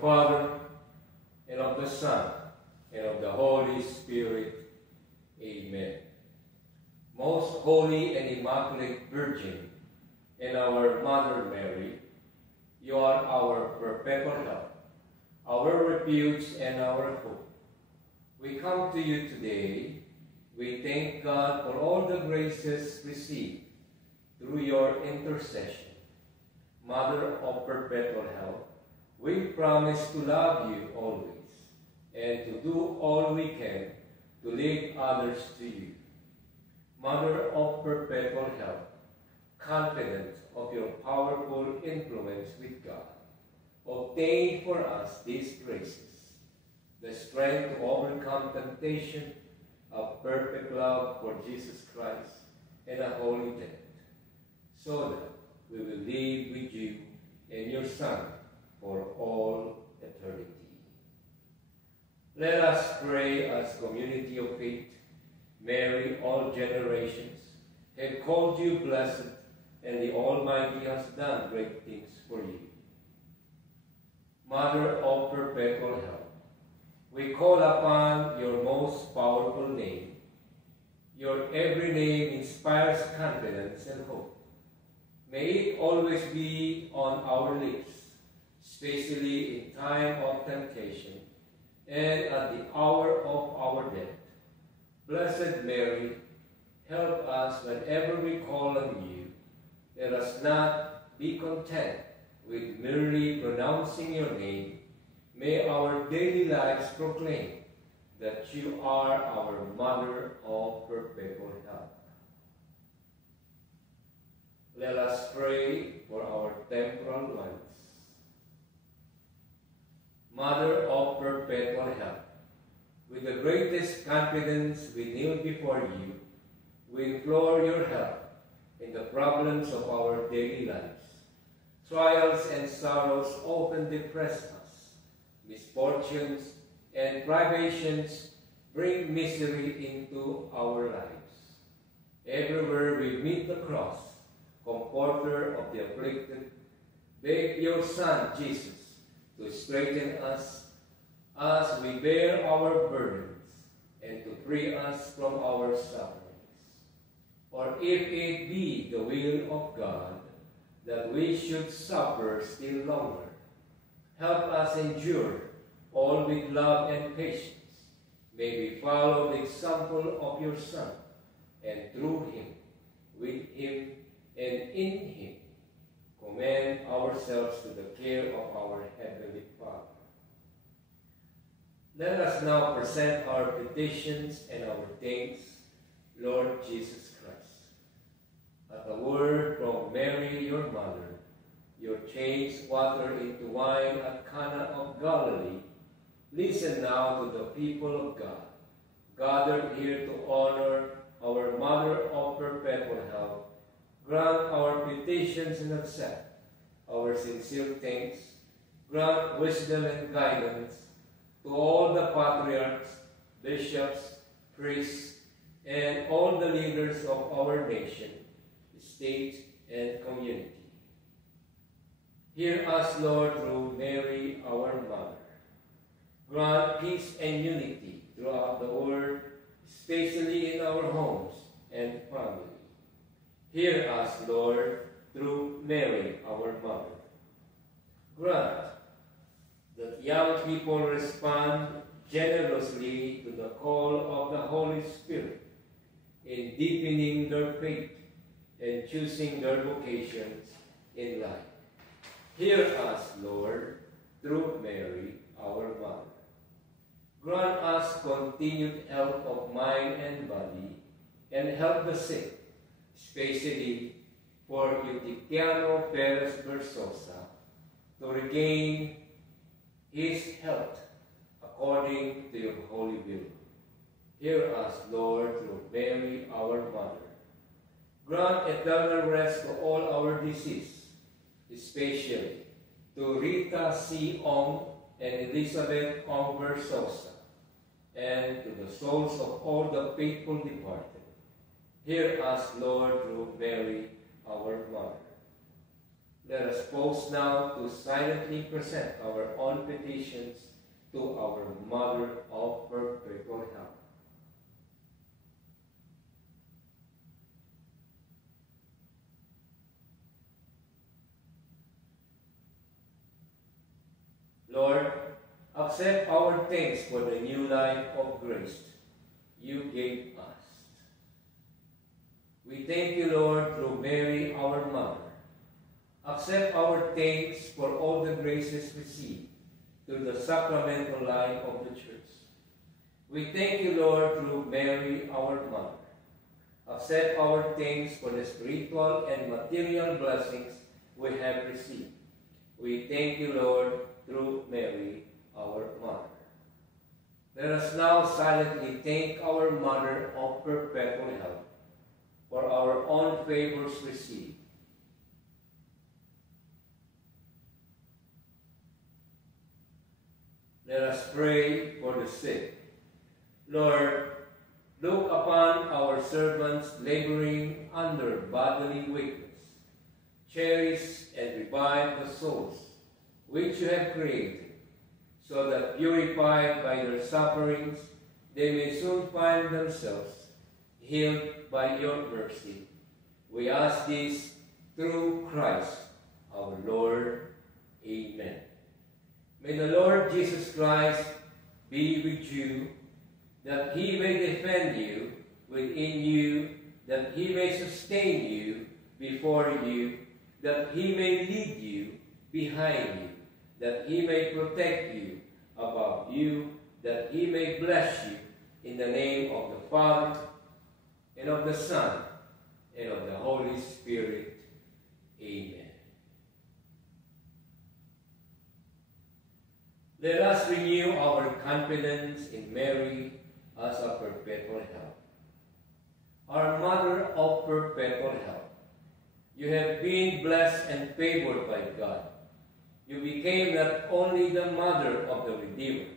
Father, and of the Son, and of the Holy Spirit. Amen. Most Holy and Immaculate Virgin, and our Mother Mary, you are our perpetual help, our refuge and our hope. We come to you today. We thank God for all the graces received through your intercession. Mother of perpetual help, we promise to love you always and to do all we can to lead others to you. Mother of perpetual help, confident of your powerful influence with God, obtain for us these graces, the strength to overcome temptation, a perfect love for Jesus Christ, and a holy death, so that we will live with you and your Son for all eternity. Let us pray as community of faith. Mary, all generations have called you blessed, and the Almighty has done great things for you. Mother of perpetual help, we call upon your most powerful name. Your every name inspires confidence and hope. May it always be on our lips, especially in time of temptation and at the hour of our death. Blessed Mary, help us whenever we call on you. Let us not be content with merely pronouncing your name. May our daily lives proclaim that you are our Mother of perpetual help. Let us pray for our temporal ones. Mother of perpetual help, with the greatest confidence we kneel before you. We implore your help in the problems of our daily lives. Trials and sorrows often depress us. Misfortunes and privations bring misery into our lives. Everywhere we meet the cross, Comforter of the afflicted, beg your Son, Jesus, to strengthen us as we bear our burdens and to free us from our sufferings. For if it be the will of God that we should suffer still longer, help us endure all with love and patience. May we follow the example of your Son, and through him, with him, and in him, commend ourselves to the care of our Heavenly Father. Let us now present our petitions and our thanks, Lord Jesus Christ. At a word from Mary, your mother, you changed water into wine at Cana of Galilee. Listen now to the people of God, gathered here to honor our Mother of perpetual help. Grant our petitions and accept our sincere thanks. Grant wisdom and guidance to all the patriarchs, bishops, priests, and all the leaders of our nation, state, and community. Hear us, Lord, through Mary, our Mother. Grant peace and unity throughout the world, especially in our homes and family. Hear us, Lord, through Mary, our Mother. Grant that young people respond generously to the call of the Holy Spirit in deepening their faith and choosing their vocations in life. Hear us, Lord, through Mary, our Mother. Grant us continued health of mind and body, and help the sick, especially for Eutiquiano Perez Versosa, to regain his health according to your holy will. Hear us, Lord, through Mary, our Mother. Grant eternal rest to all our deceased, especially to Rita C. Ong and Elizabeth Ong Versosa, and to the souls of all the faithful departed. Hear us, Lord, through Mary, our Mother. Let us pause now to silently present our own petitions to our Mother of Perpetual Help. Lord, accept our thanks for the new life of grace you gave us. We thank you, Lord, through Mary, our Mother. Accept our thanks for all the graces received through the sacramental life of the Church. We thank you, Lord, through Mary, our Mother. Accept our thanks for the spiritual and material blessings we have received. We thank you, Lord, through Mary, our Mother. Let us now silently thank our Mother of Perpetual Help for our own favors received. Let us pray for the sick. Lord, look upon our servants laboring under bodily weakness. Cherish and revive the souls which you have created, so that purified by their sufferings, they may soon find themselves healed by your mercy. We ask this through Christ our Lord. Amen. May the Lord Jesus Christ be with you, that he may defend you within you, that he may sustain you before you, that he may lead you behind you, that he may protect you above you, that he may bless you in the name of the Father, and of the Son, and of the Holy Spirit. Amen. Let us renew our confidence in Mary as a perpetual help. Our Mother of Perpetual Help, you have been blessed and favored by God. You became not only the Mother of the Redeemer,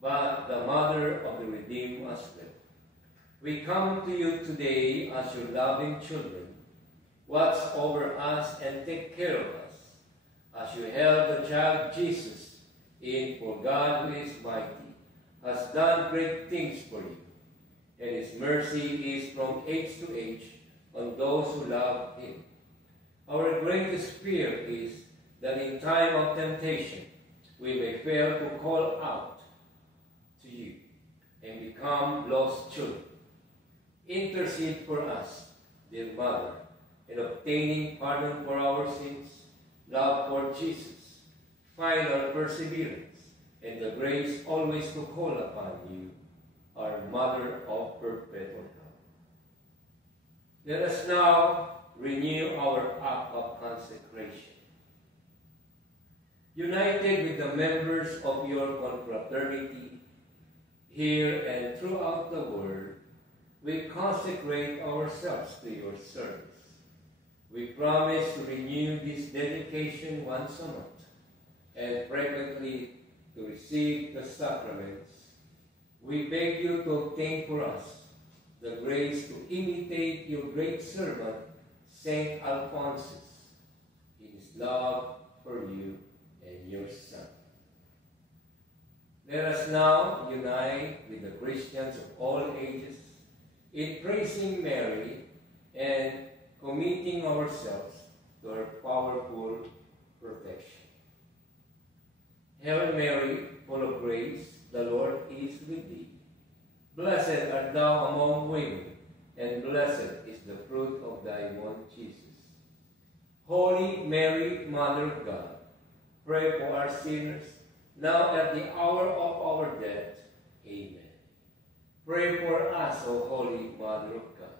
but the Mother of the redeemed as well. We come to you today as your loving children. Watch over us and take care of us, as you held the child Jesus in, for God who is mighty has done great things for you, and his mercy is from age to age on those who love him. Our greatest fear is that in time of temptation we may fail to call out to you and become lost children. Intercede for us, dear Mother, in obtaining pardon for our sins, love for Jesus, final perseverance, and the grace always to call upon you, our Mother of Perpetual Help. Let us now renew our act of consecration. United with the members of your confraternity, here and throughout the world, we consecrate ourselves to your service. We promise to renew this dedication once a month, and frequently to receive the sacraments. We beg you to obtain for us the grace to imitate your great servant, Saint Alphonsus, in his love for you and your Son. Let us now unite with the Christians of all ages in praising Mary and committing ourselves to her powerful protection. Hail Mary, full of grace, the Lord is with thee. Blessed art thou among women, and blessed is the fruit of thy womb, Jesus. Holy Mary, Mother of God, pray for our sinners, now at the hour of our death. Amen. Pray for us, O Holy Mother of God,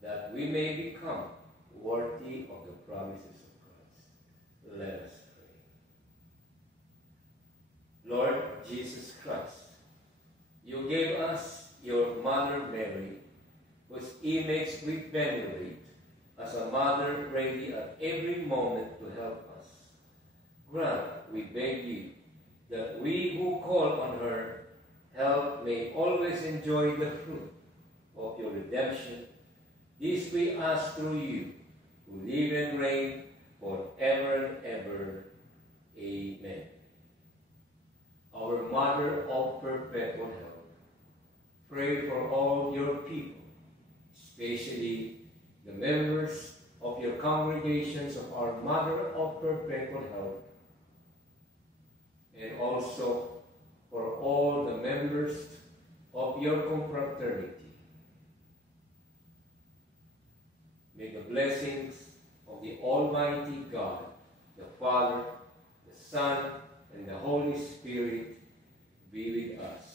that we may become worthy of the promises of Christ. Let us pray. Lord Jesus Christ, you gave us your Mother Mary, whose image we venerate as a mother ready at every moment to help us. Grant, we beg you, that we who call on her help may always enjoy the fruit of your redemption. This we ask through you, who live and reign forever and ever. Amen. Our Mother of Perpetual Help, pray for all your people, especially the members of your congregations of our Mother of Perpetual Help, and also for all the members of your confraternity. May the blessings of the Almighty God, the Father, the Son, and the Holy Spirit be with us